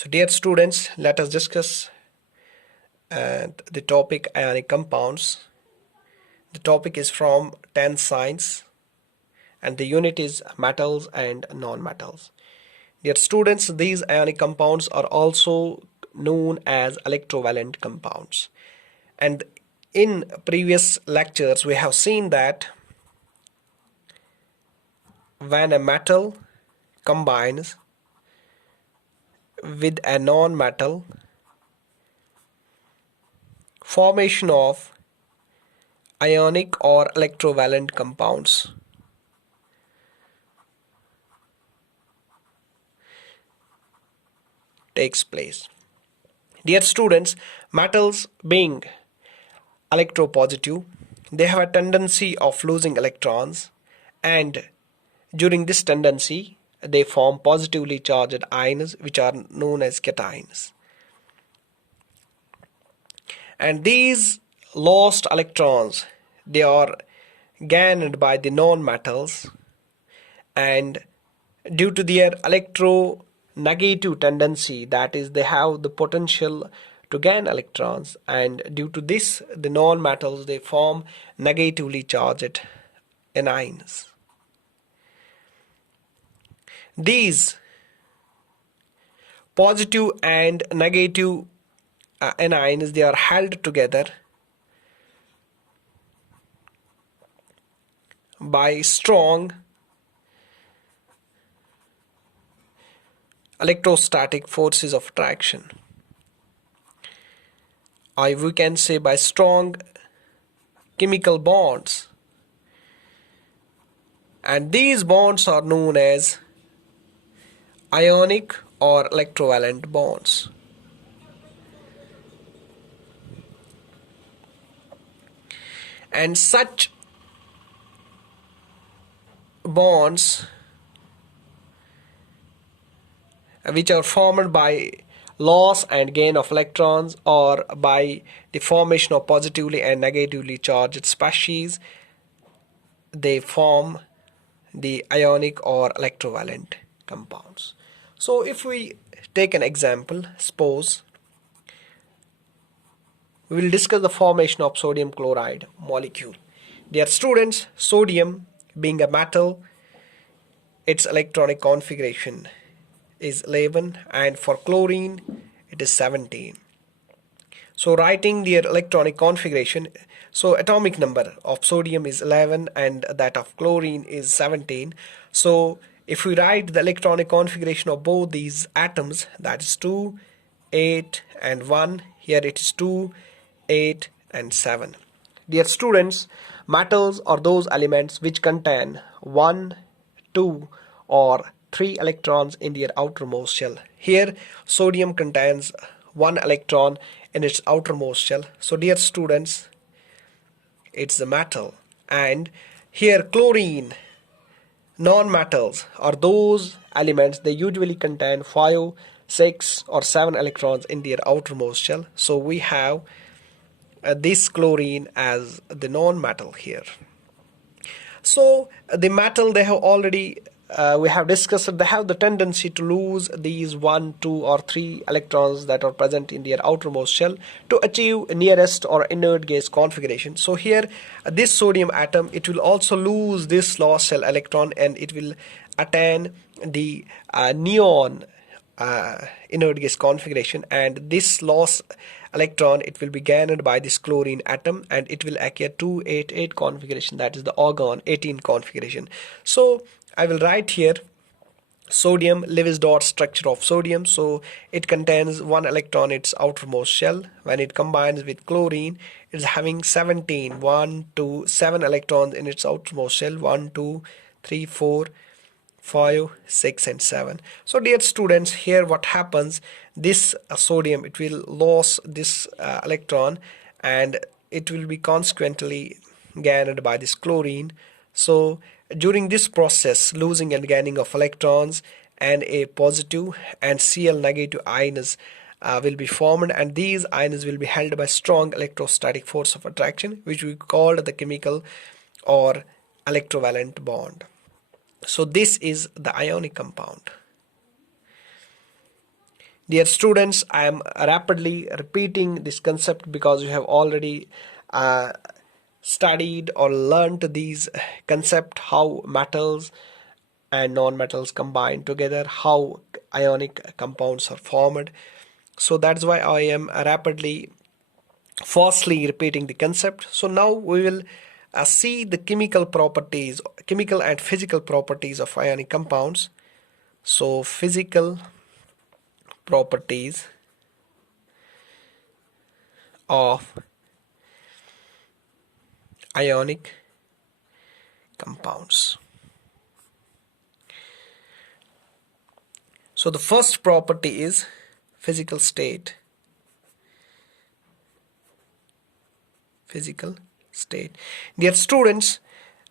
So dear students, let us discuss the topic ionic compounds. The topic is from 10th Science and the unit is metals and non-metals. Dear students, these ionic compounds are also known as electrovalent compounds. And in previous lectures we have seen that when a metal combines with a non-metal, formation of ionic or electrovalent compounds takes place. Dear students, metals being electropositive, they have a tendency of losing electrons, and during this tendency they form positively charged ions which are known as cations. And these lost electrons, they are gained by the non-metals, and due to their electronegative tendency, that is, they have the potential to gain electrons, and due to this the non-metals, they form negatively charged anions. These positive and negative anions, they are held together by strong electrostatic forces of attraction, or we can say by strong chemical bonds, and these bonds are known as ionic or electrovalent bonds. And such bonds, which are formed by loss and gain of electrons or by the formation of positively and negatively charged species, they form the ionic or electrovalent compounds. So if we take an example, suppose we will discuss the formation of sodium chloride molecule. Dear students, sodium being a metal, its electronic configuration is 11, and for chlorine it is 17. So writing their electronic configuration, so atomic number of sodium is 11 and that of chlorine is 17. So if we write the electronic configuration of both these atoms, that is 2, 8 and 1, here it is 2, 8 and 7. Dear students, metals are those elements which contain 1, 2 or 3 electrons in their outermost shell. Here sodium contains 1 electron in its outermost shell. So dear students, it's a metal. And here chlorine, non-metals are those elements, they usually contain 5, 6 or 7 electrons in their outermost shell. So we have this chlorine as the non-metal here. So the metal, they have already we have discussed, they have the tendency to lose these 1, 2 or 3 electrons that are present in their outermost shell to achieve nearest or inert gas configuration. So here this sodium atom, it will also lose this lost shell electron and it will attain the neon inert gas configuration, and this lost electron, it will be gained by this chlorine atom and it will occur 288 configuration, that is the argon 18 configuration. So I will write here sodium Lewis dot structure of sodium. So it contains 1 electron in its outermost shell. When it combines with chlorine, it is having 17, 1, 2, 7 electrons in its outermost shell, 1, 2, 3, 4, 5, 6 and 7. So dear students, here what happens, this sodium, it will lose this electron and it will be consequently gained by this chlorine. So during this process, losing and gaining of electrons and a positive and Cl negative ions will be formed, and these ions will be held by strong electrostatic force of attraction, which we call the chemical or electrovalent bond. So this is the ionic compound. Dear students, I am rapidly repeating this concept because you have already uh, studied or learned these concept, how metals and non-metals combine together, how ionic compounds are formed. So that's why I am rapidly, fastly repeating the concept. So now we will see the chemical properties, chemical and physical properties of ionic compounds. So physical properties of ionic compounds. So the first property is physical state. Physical state. Dear students,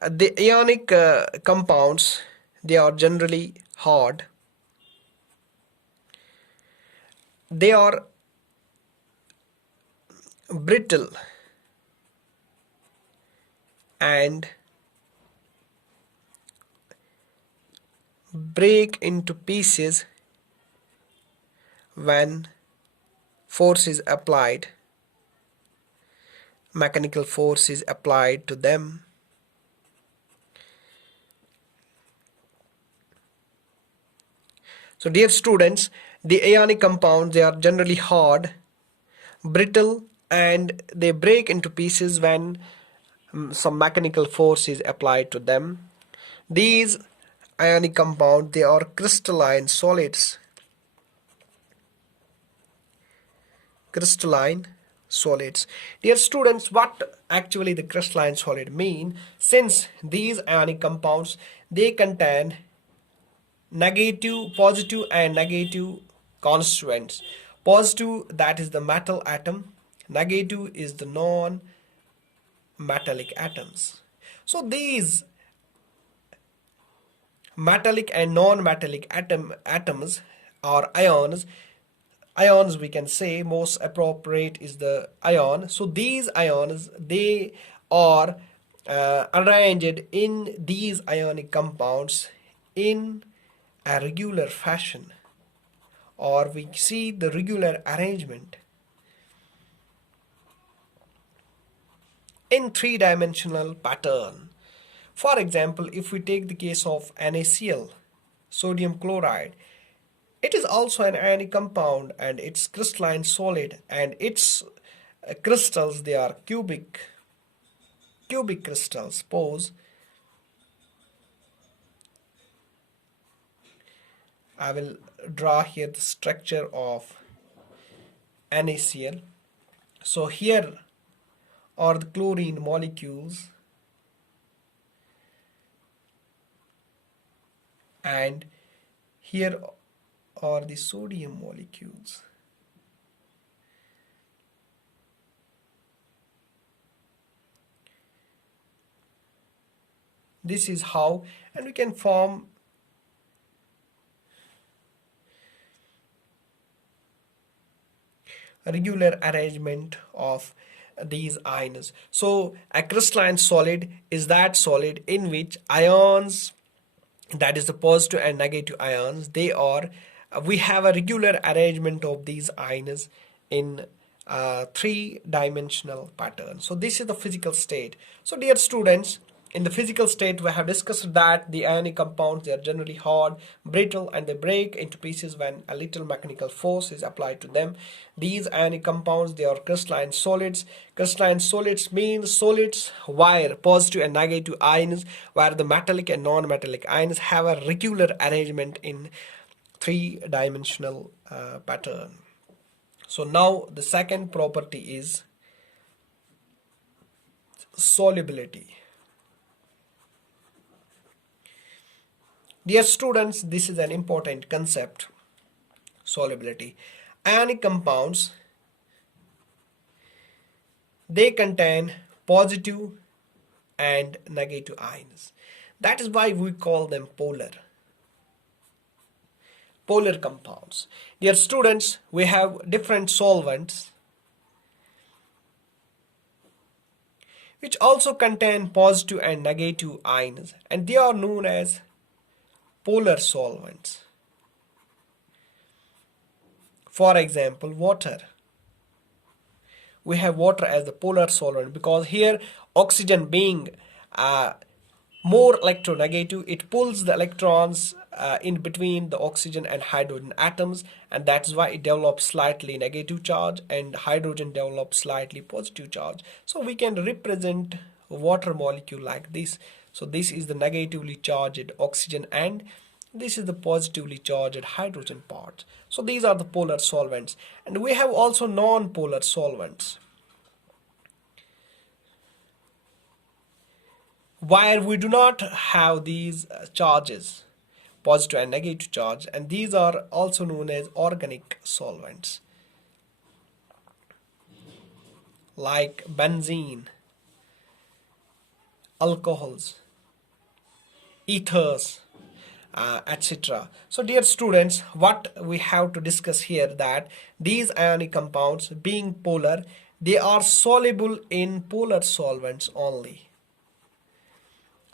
the ionic compounds, they are generally hard. They are brittle and break into pieces when force is applied, mechanical force is applied to them. So dear students, the ionic compounds, they are generally hard, brittle, and they break into pieces when some mechanical force is applied to them. These ionic compounds, they are crystalline solids. Crystalline solids. Dear students, what actually the crystalline solid mean? Since these ionic compounds, they contain positive and negative constituents. Positive, that is the metal atom. Negative is the non-metallic atoms. So these metallic and non-metallic atoms or ions, we can say, most appropriate is the ion. So these ions, they are arranged in these ionic compounds in a regular fashion, or we see the regular arrangement in three-dimensional pattern. For example, if we take the case of NaCl, sodium chloride, it is also an ionic compound and it's crystalline solid, and its crystals, they are cubic crystals. Suppose I will draw here the structure of NaCl. So here are the chlorine molecules, and here are the sodium molecules. This is how, and we can form a regular arrangement of these ions. So a crystalline solid is that solid in which ions, that is the positive and negative ions, they are, we have a regular arrangement of these ions in three-dimensional pattern. So this is the physical state. So dear students, in the physical state, we have discussed that the ionic compounds, they are generally hard, brittle, and they break into pieces when a little mechanical force is applied to them. These ionic compounds, they are crystalline solids. Crystalline solids means solids where positive and negative ions, where the metallic and non-metallic ions have a regular arrangement in three-dimensional pattern. So now the second property is solubility. Dear students, this is an important concept, solubility. Ionic compounds, they contain positive and negative ions. That is why we call them polar compounds. Dear students, we have different solvents which also contain positive and negative ions, and they are known as polar solvents. For example, water. We have water as the polar solvent because here oxygen being more electronegative, it pulls the electrons in between the oxygen and hydrogen atoms, and that's why it develops slightly negative charge and hydrogen develops slightly positive charge. So we can represent water molecule like this. So this is the negatively charged oxygen and this is the positively charged hydrogen part. So these are the polar solvents, and we have also non-polar solvents where we do not have these charges, positive and negative charge, and these are also known as organic solvents like benzene, alcohols, ethers, etc. So dear students, what we have to discuss here that these ionic compounds being polar, they are soluble in polar solvents only,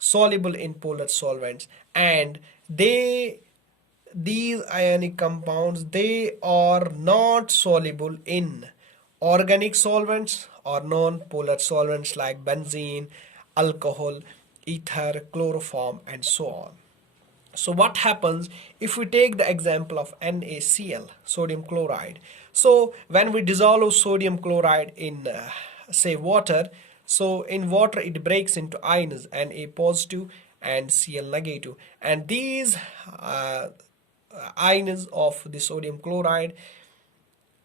soluble in polar solvents, and these ionic compounds, they are not soluble in organic solvents or non-polar solvents like benzene, alcohol, ether, chloroform, and so on. So what happens if we take the example of NaCl, sodium chloride? So when we dissolve sodium chloride in say water, so in water it breaks into ions, Na positive and Cl negative, and these ions of the sodium chloride,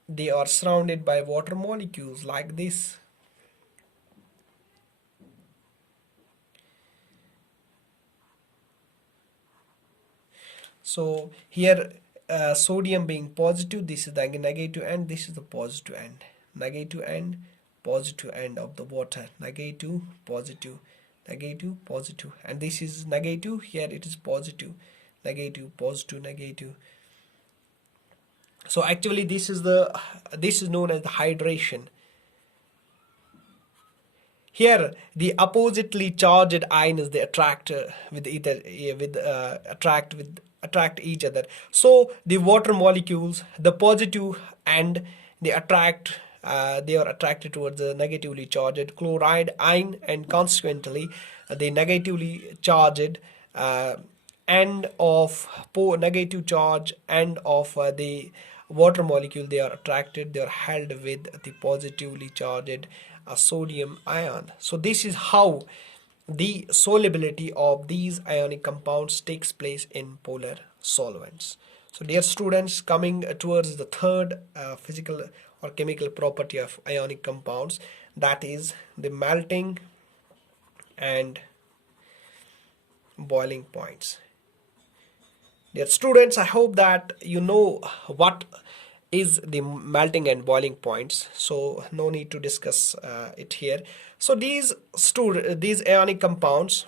they are surrounded by water molecules like this. So here sodium being positive, this is the negative end, this is the positive end, negative end, positive end of the water, negative, positive, negative, positive, and this is negative, here it is positive, negative, positive, negative. So actually this is known as the hydration. Here, the oppositely charged ions, they attract with either attract each other. So the water molecules, the positive end, they attract. They are attracted towards the negatively charged chloride ion, and consequently, the negatively charged end of negative charge end of the water molecule, they are attracted, they are held with the positively charged sodium ion. So this is how the solubility of these ionic compounds takes place in polar solvents. So dear students, coming towards the third physical or chemical property of ionic compounds, that is the melting and boiling points. Dear students, I hope that you know what is the melting and boiling points, so no need to discuss it here. So these ionic compounds,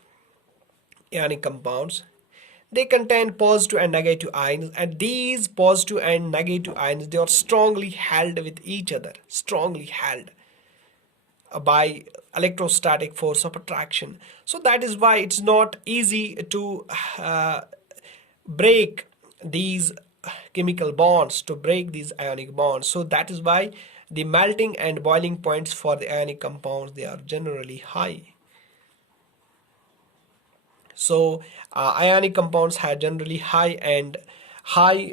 they contain positive and negative ions, and these positive and negative ions, they are strongly held with each other, strongly held by electrostatic force of attraction. So that is why it's not easy to break these chemical bonds, to break these ionic bonds. So that is why the melting and boiling points for the ionic compounds, they are generally high. So ionic compounds have generally high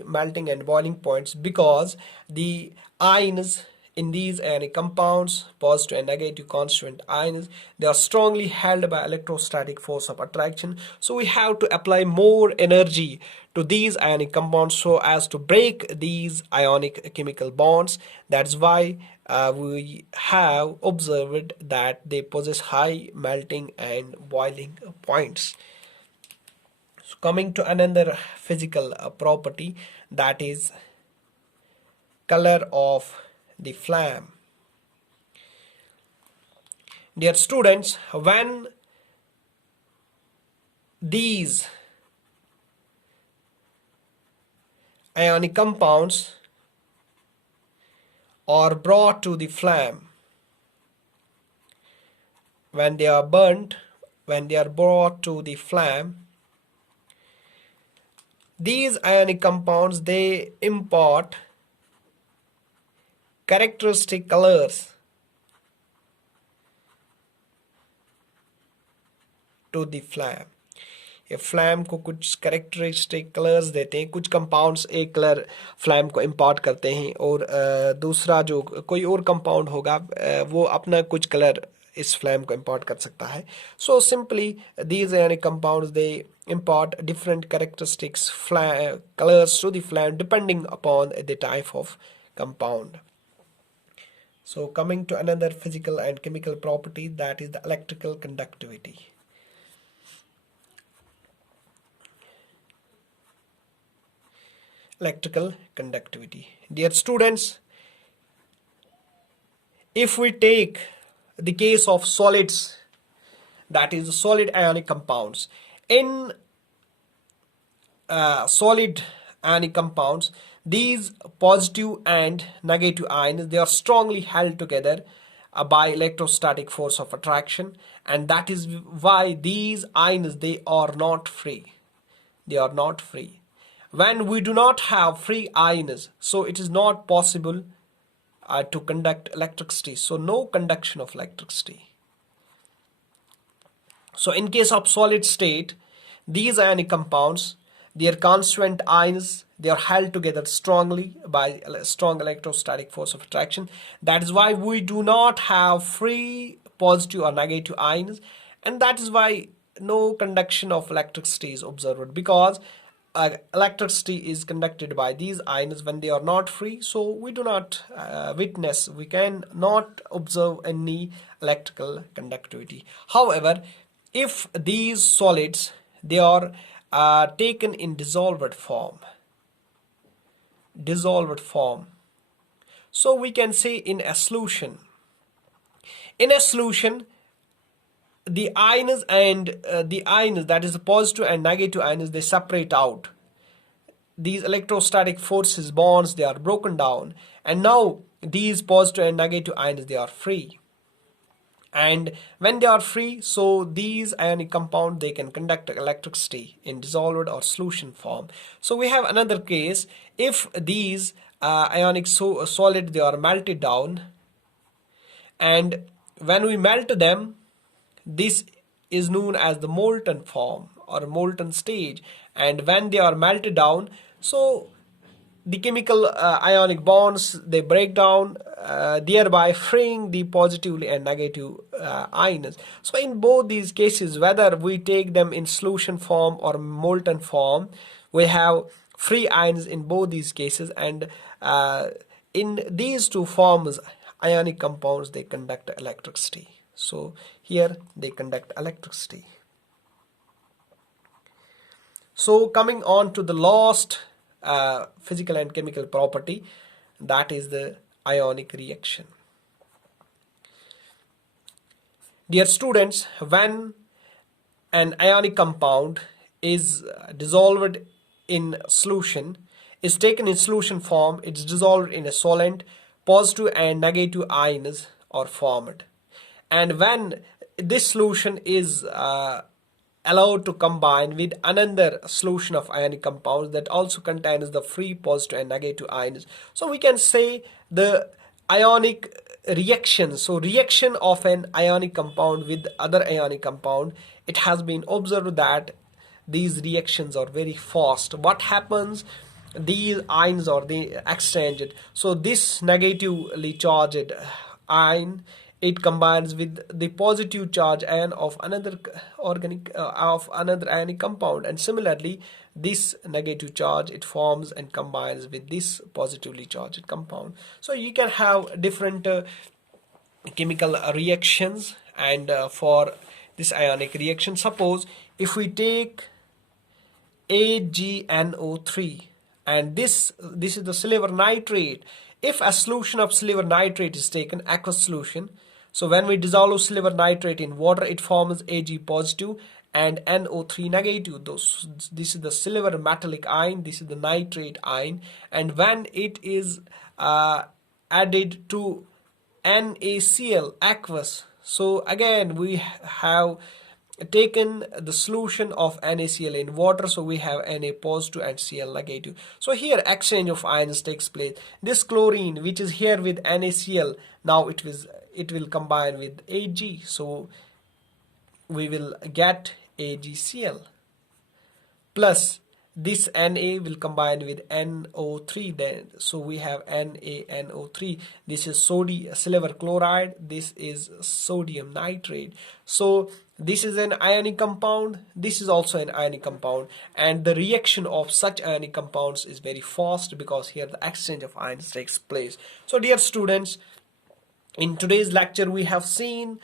melting and boiling points because the ions in these ionic compounds, positive and negative constituent ions, they are strongly held by electrostatic force of attraction. So we have to apply more energy to these ionic compounds so as to break these ionic chemical bonds. That's why we have observed that they possess high melting and boiling points. So coming to another physical property, that is color of the flame. Dear students, when these ionic compounds are brought to the flame, when they are burnt, when they are brought to the flame, these ionic compounds, they impart characteristic colors to the flame. ये flame को कुछ characteristic colours देते हैं, कुछ compounds एक colour flame को impart करते हैं और दूसरा जो कोई और कंपाउंड होगा वो अपना कुछ कलर इस फ्लैम को इम्पार्ट कर सकता है. So simply these ionic compounds they impart different characteristics colors to the flame depending upon the type of compound. So coming to another physical and chemical property, that is the electrical conductivity. Electrical conductivity. Dear students, if we take the case of solids, that is solid ionic compounds, in solid ionic compounds, these positive and negative ions, they are strongly held together by electrostatic force of attraction, and that is why these ions, they are not free. They are not free. When we do not have free ions, so it is not possible to conduct electricity. So no conduction of electricity. So in case of solid state, these ionic compounds, their constituent ions, they are held together strongly by a strong electrostatic force of attraction. That is why we do not have free positive or negative ions, and that is why no conduction of electricity is observed, because electricity is conducted by these ions when they are not free. So we do not witness, we can not observe any electrical conductivity. However, if these solids, they are taken in dissolved form, so we can say in a solution, the ions and the ions, that is the positive and negative ions, they separate out. These electrostatic forces, bonds, they are broken down, and now these positive and negative ions, they are free. And when they are free, so these ionic compound, they can conduct electricity in dissolved or solution form. So we have another case. If these ionic solid, they are melted down, and when we melt them, this is known as the molten form or molten stage. And when they are melted down, so the chemical ionic bonds, they break down, thereby freeing the positively and negative ions. So in both these cases, whether we take them in solution form or molten form, we have free ions in both these cases, and in these two forms, ionic compounds, they conduct electricity. So here they conduct electricity. So coming on to the last physical and chemical property, that is the ionic reaction. Dear students, when an ionic compound is dissolved in solution, is taken in solution form, it's dissolved in a solvent, positive and negative ions are formed. And when this solution is allowed to combine with another solution of ionic compounds that also contains the free positive and negative ions, so we can say the ionic reaction. So reaction of an ionic compound with other ionic compound, it has been observed that these reactions are very fast. What happens? These ions are they exchanged. So this negatively charged ion, it combines with the positive charge ion of another ionic compound, and similarly this negative charge, it forms and combines with this positively charged compound. So you can have different chemical reactions, and for this ionic reaction, suppose if we take AgNO3, and this is the silver nitrate. If a solution of silver nitrate is taken, aqueous solution, so when we dissolve silver nitrate in water, it forms Ag positive and NO3 negative. This is the silver metallic ion, this is the nitrate ion, and when it is added to NaCl, aqueous, so again we have taken the solution of NaCl in water, so we have Na positive and Cl negative. So here exchange of ions takes place. This chlorine which is here with NaCl, now it will combine with Ag, so we will get AgCl plus this Na will combine with NO3, then so we have NaNO3. This is sodium silver chloride, this is sodium nitrate. So this is an ionic compound, this is also an ionic compound, and the reaction of such ionic compounds is very fast because here the exchange of ions takes place. So dear students, in today's lecture we have seen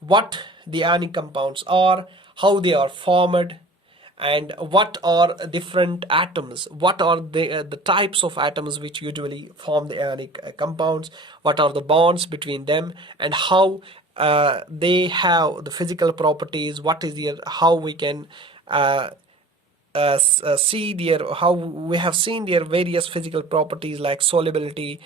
what the ionic compounds are, how they are formed, and what are different atoms, what are the types of atoms which usually form the ionic compounds, what are the bonds between them, and how they have the physical properties, what is their, how we can see their, how we have seen their various physical properties like solubility,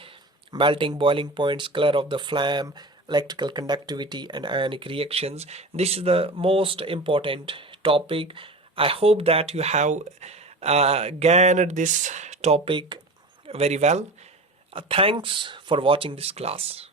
melting, boiling points, color of the flame, electrical conductivity, and ionic reactions. This is the most important topic. I hope that you have gained this topic very well. Thanks for watching this class.